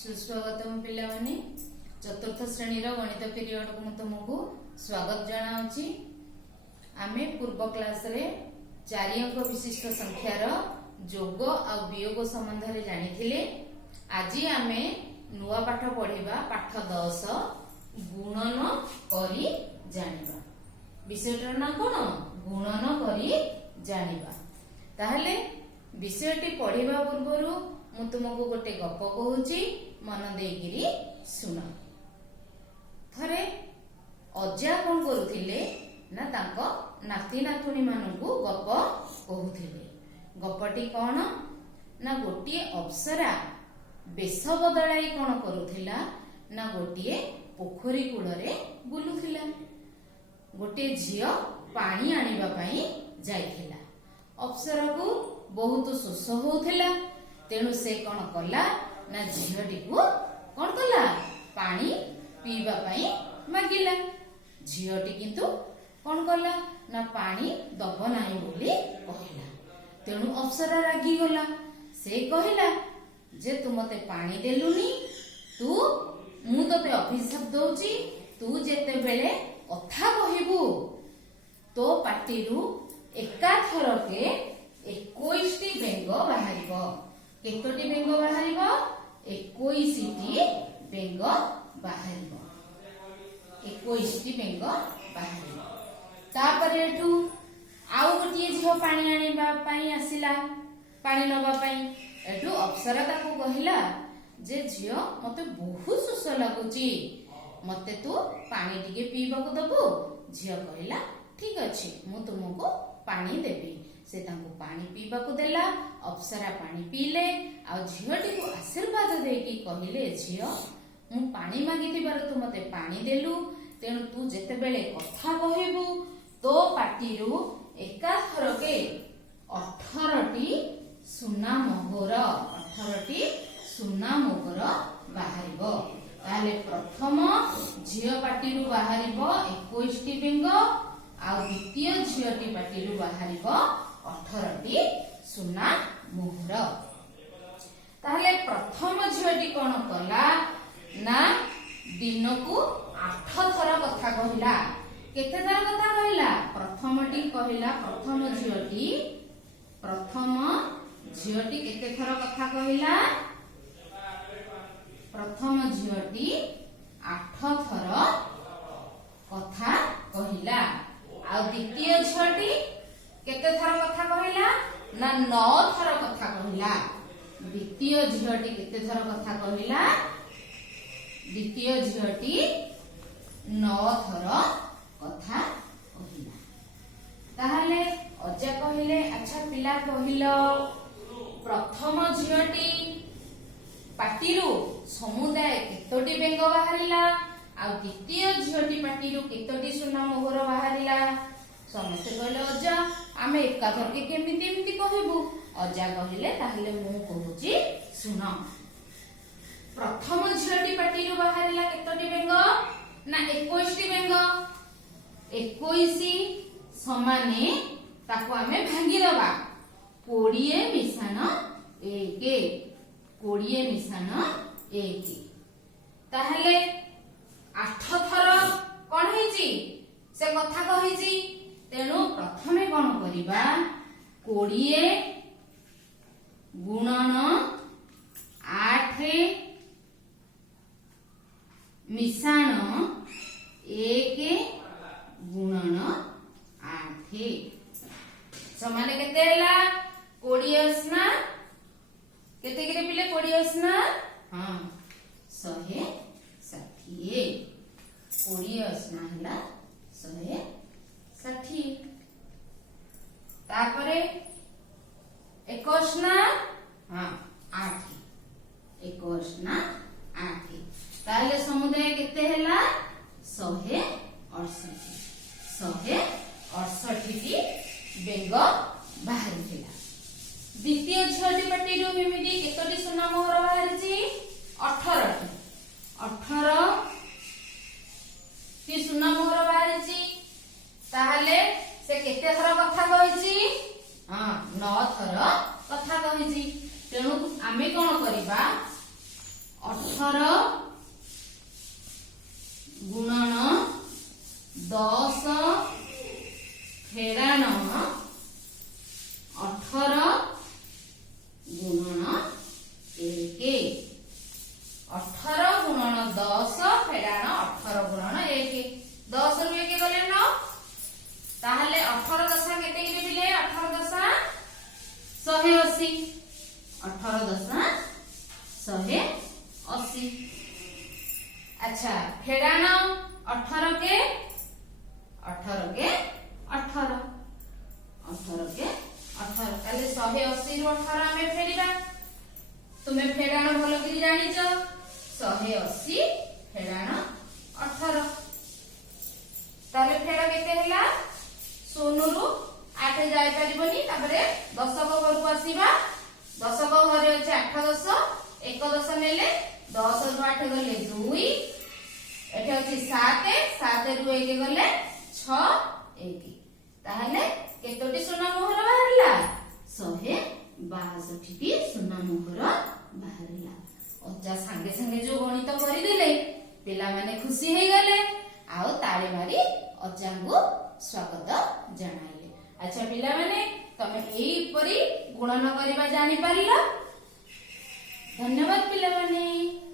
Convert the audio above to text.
सुस्वागतम पिलामाने चतुर्थ श्रेणी गणित पीरियड को तुमको स्वागत जनाऊँगी। आमे पूर्व क्लास रे 4 अंक विशिष्ट संख्यार जोग आ वियोग संबंध रे जानिथिले। आज आमे नुआ पाठ पढ़िबा पाठ 10 गुणन करी जानिबा। विषयटर ना कोन गुणन करी जानिबा। ताहले विषयटी पढ़िबा पूर्वरु मु तुमको गोटे गप कहूची, मन देगिरी सुन। थरे अजा कौन करुथिले ना तांको नाती नातुणी मानकु गप कहूथिले। गपटी कौन ना गोटिए अप्सरा बेश बदलाई कौन करुथिला ना गोटिए पोखरी कूଳରେ बुलुथिला। गोटे झियो पानी आनिबा पई जाइथिला। अप्सरा को बहुत शोष होउथिला। तेणु से कौन कला ना झीटी को कौन कला पानी पीवा पाई मागिला। झीटी किंतु कौन कला ना पानी दब नाही बोली कहला। तेणु अप्सरा रागी गला। से कहला जे तू मते पानी देलुनी, तू मु तते अभिशाप दउची। तू जेते बेले कथा कहिबु तो पाटीरू एका थरके 21टी बेंग बाहरिबो। केतोटी बेंग बाहरिबो? 21टी बेंग बाहरिबो। 21टी बेंग बाहरिबो। तापरे एठू आउ गोटिए झियो पानी आनिबा पई आसिला। पानी नबा पई एठू अप्सरा ताको कहिला जे झियो मते बहुत शोष लागुची, मते तू पानी टिके पीबाको दबो। झियो कहिला ठीक अछि, मु तुमको पानी देबी। से तांको पानी पीबाको देला। अप्सरा पानी पीले। आ झियोटी को आशीर्वाद देकी कहिले झियो मु पानी मागिथिबार तू मते पानी देलु। तेणु तू जेते बेले कथा कहिबु तो पाटीरू एका थरके 18टी सुना मोहर 18टी सुना मोहर बाहरिबो। ताले प्रथम झियो पाटीरू बाहरिबो 21टी बेंग। आ द्वितीय झियोटी पाटीरू बाहरिबो 18टी सुना मोहर। ताहले प्रथम झियोटी कोन कला ना दिनकू 8 थर कथा कहिला। केते थर कथा कहिला? प्रथमटी कहिला प्रथम झियोटी केते थर कथा कहिला? प्रथम झियोटी 8 थर कथा कहिला। आ द्वितीय झियोटी केते थर कथा कहिला ना 9 थर कथा कहिला। द्वितीय झियोटी केते थर कथा कहिला? द्वितीय झियोटी 9 थर कथा कहिला। ताहले अजा कहिले अच्छा पिला कहिलो प्रथम झियोटी पाटीरू समुदाय केतोटी बेंग बाहरिला आ द्वितीय झियोटी पाटीरू केतोटी सुना मोहर बाहरिला। समस्ते कहले अजा आमे एकाथरके केमिति एमिति कहबू। अजा कहिले ताहले मु कहूची सुन। प्रथम झियोटी पाटीरू बाहरिला केतोटी बेंग ना 21टी बेंग। 21 समाने ताको आमे भांगी दबा। 20 मिशान 1 20 मिशान 1। ताहले 8 थर कोन हेची से कथा कहिची। तेणु प्रथमे कोन करिबा 20 गुणन 8 मिशान 1 गुणन 8 समान केते हैला 20 असना केते गिरे पिले 20 असना हां 160। 20 असना हैला 160। तापरे 1 असना हां 8 1 असना 8। ताले समुदाय केते हैला 168। 168टी बेंग बाहरिथिला। द्वितीय झियोटी पाटीरू एमिति केतोटी सुना मोहर बाहरिची 18टी। 18टी सुना मोहर बाहरिची। ताहले से केते थर कथा कहिची? हां 9 थर कथा कहिची। तेणु 18 गुणन 10 फेराण 18 गुणन 1 18 गुणन 10 फेराण 18 गुणन 1 10 रु 1 गले 9 ताहले 18 दशा केते गिरे बिले 18 दशा 180 18 दशा 180 अच्छा फेराण 18 के 18 के 18 ताले 180 रु 18 हमें फेरिबा तुमे फेराण भलो करी जानि छ 180 फेराण 18 ताले फेरा केते हैला 0 रु 8 जाय परिबनी तापरे दशक घर को आसीबा दशक घरे अछि 8 दश 1 दश नेले 10 रु 8 गले 2 एठे अछि 7 7 रु 1 गले 6 1 ताहले केतोटी सुना मोहर बाहरला 162 टी सुना मोहर बाहरला अजा संगे संगे जो गणित करि देले पिला माने खुशी हे गले आउ ताली मारी अजा को स्वागत जणाइले अच्छा पिला माने तमे एई परी गुणन करिबा जानि पारिला धन्यवाद पिला माने।